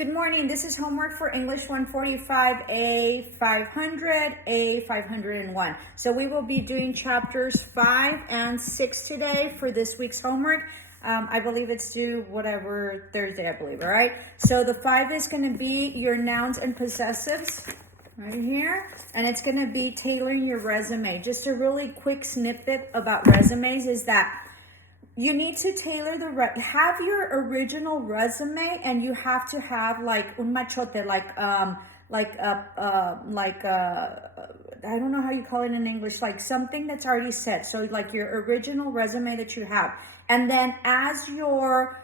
Good morning. This is homework for English 145, A500, A501. So we will be doing chapters 5 and 6 today for this week's homework. I believe it's due whatever Thursday, I believe, all right? So the 5 is going to be your nouns and possessives right here. And it's going to be tailoring your resume. Just a really quick snippet about resumes is that you need to tailor have your original resume, and you have to have like un machote, I don't know how you call it in English, like something that's already set. So like your original resume that you have. And then as your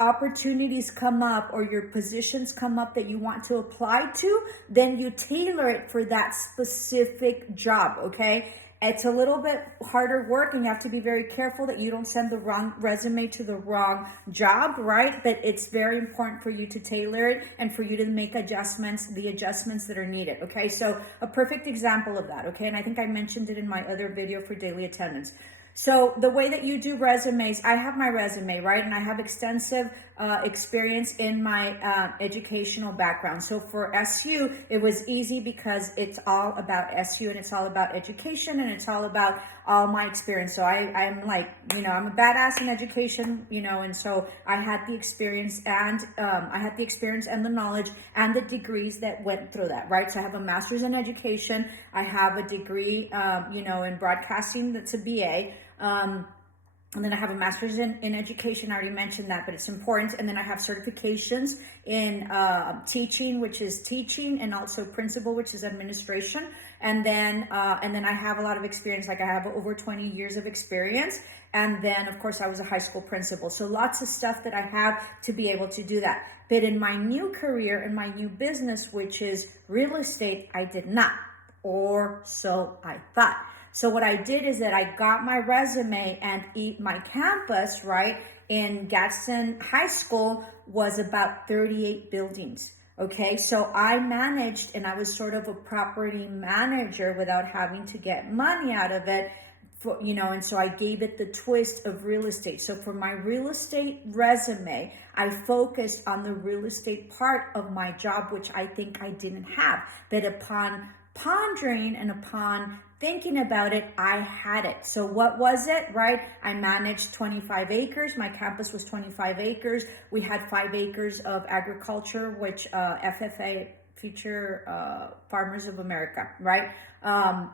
opportunities come up or your positions come up that you want to apply to, then you tailor it for that specific job, okay? It's a little bit harder work, and you have to be very careful that you don't send the wrong resume to the wrong job, right? But it's very important for you to tailor it and for you to make the adjustments that are needed, okay? So a perfect example of that, okay? And I think I mentioned it in my other video for daily attendance. So the way that you do resumes, I have my resume, right? And I have extensive experience in my educational background. So for SU, it was easy because it's all about SU and it's all about education and it's all about all my experience. So I'm like, I'm a badass in education, and so I had the experience and the knowledge and the degrees that went through that, right? So I have a master's in education. I have a degree, in broadcasting. That's a BA. And then I have a master's in education. I already mentioned that, but it's important. And then I have certifications in teaching, which is teaching, and also principal, which is administration. And then I have a lot of experience. Like I have over 20 years of experience. And then, of course, I was a high school principal. So lots of stuff that I have to be able to do that. But in my new career, in my new business, which is real estate, I did not, or so I thought. So what I did is that I got my resume, and my campus, right, in Gadsden High School was about 38 buildings. Okay, so I managed, and I was sort of a property manager without having to get money out of it, and so I gave it the twist of real estate. So for my real estate resume, I focused on the real estate part of my job, which I think I didn't have. But upon pondering and upon thinking about it, I had it. So what was it, right? I managed 25 acres. My campus was 25 acres. We had 5 acres of agriculture, which FFA, Future Farmers of America, right?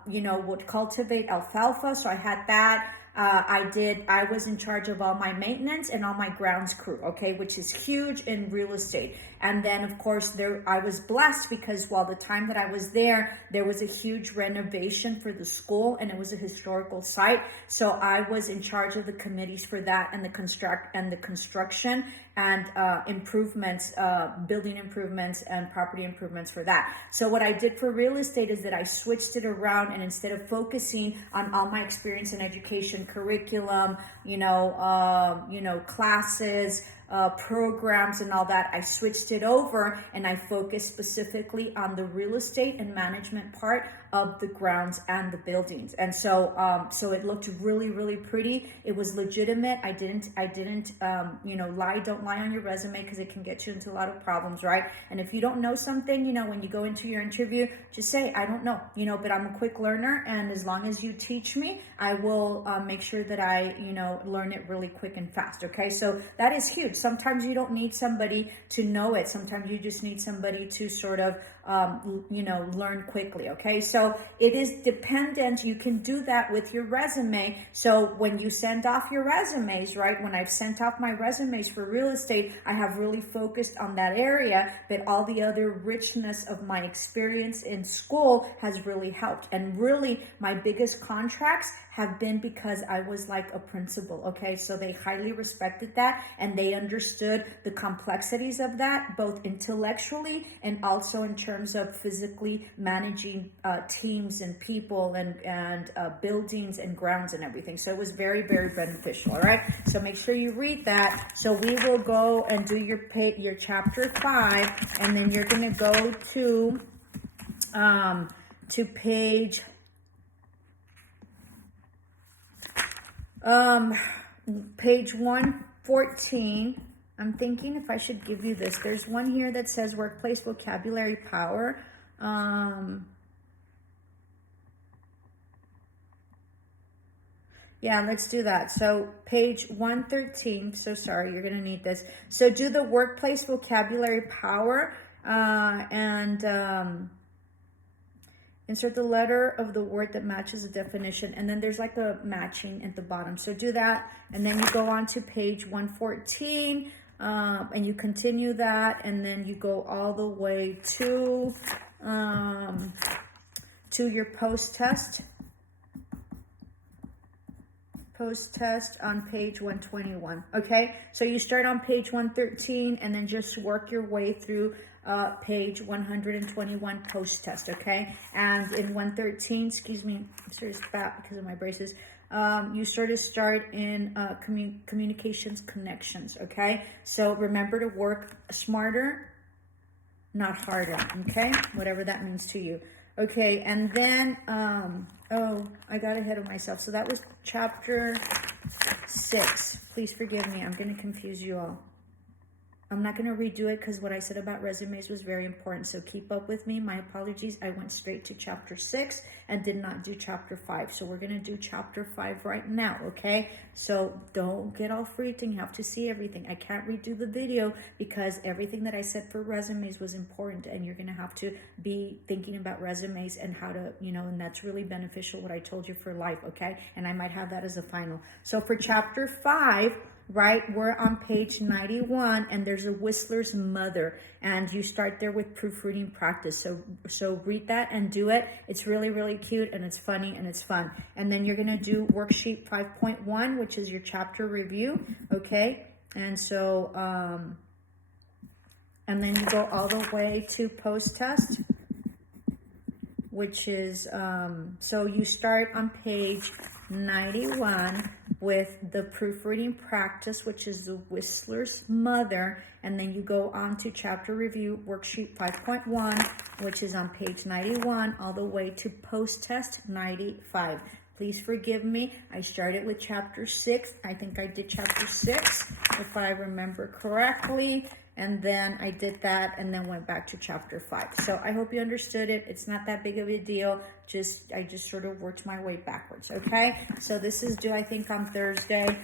Would cultivate alfalfa. So I had that. I was in charge of all my maintenance and all my grounds crew, okay, which is huge in real estate. And then, of course, I was blessed because while the time that I was there was a huge renovation for the school, and it was a historical site. So I was in charge of the committees for that, and the construction and improvements, building improvements and property improvements for that. So what I did for real estate is that I switched it around, and instead of focusing on all my experience in education, curriculum, classes, programs and all that, I switched it over, and I focused specifically on the real estate and management part of the grounds and the buildings. And so it looked really, really pretty. It was legitimate. I didn't lie. Don't lie on your resume, because it can get you into a lot of problems, right? And if you don't know something, when you go into your interview, just say, I don't know, but I'm a quick learner, and as long as you teach me, I will make sure that I, learn it really quick and fast, okay? So that is huge. Sometimes you don't need somebody to know it. Sometimes you just need somebody to sort of, learn quickly, okay? So it is dependent. You can do that with your resume. So when you send off your resumes, right, when I've sent off my resumes for real estate, I have really focused on that area, but all the other richness of my experience in school has really helped. And really, my biggest contracts have been because I was like a principal, okay? So they highly respected that, and they understood the complexities of that, both intellectually and also in terms of physically managing teams and people and buildings and grounds and everything. So it was very, very beneficial, all right? So make sure you read that. So we will go and do your chapter 5, and then you're gonna go to page page 114 I'm thinking if I should give you this. There's one here that says workplace vocabulary power. Yeah, let's do that. So page 113, so sorry, you're gonna need this. So do the workplace vocabulary power and insert the letter of the word that matches the definition. And then there's like a matching at the bottom. So do that. And then you go on to page 114 and you continue that. And then you go all the way to your post-test. Post-test on page 121. Okay, so you start on page 113 and then just work your way through page 121 post-test. Okay, and in 113, excuse me, I'm sort of spat because of my braces. You sort of start in communications connections. Okay, so remember to work smarter, not harder. Okay, whatever that means to you. Okay, and then, oh, I got ahead of myself. So that was chapter 6. Please forgive me. I'm going to confuse you all. I'm not going to redo it because what I said about resumes was very important. So keep up with me. My apologies. I went straight to chapter 6 and did not do chapter 5. So we're going to do chapter 5 right now, okay? So don't get all freaked and you have to see everything. I can't redo the video because everything that I said for resumes was important and you're going to have to be thinking about resumes and how to, you know, and that's really beneficial what I told you for life, okay? And I might have that as a final. So for chapter 5, right, we're on page 91 and there's a whistler's mother and you start there with proofreading practice. So read that and do it. It's really, really cute and it's funny and it's fun. And then you're going to do worksheet 5.1, which is your chapter review. Okay. And so, and then you go all the way to post-test, which is, so you start on page 91 with the proofreading practice, which is the whistler's mother, and then you go on to chapter review worksheet 5.1, which is on page 91 all the way to post-test 95. Please forgive me. I started with chapter 6. I think I did chapter 6 if I remember correctly. And then I did that and then went back to chapter 5. So I hope you understood it. It's not that big of a deal. I just sort of worked my way backwards, okay? So this is due, I think, on Thursday.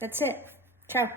That's it. Ciao.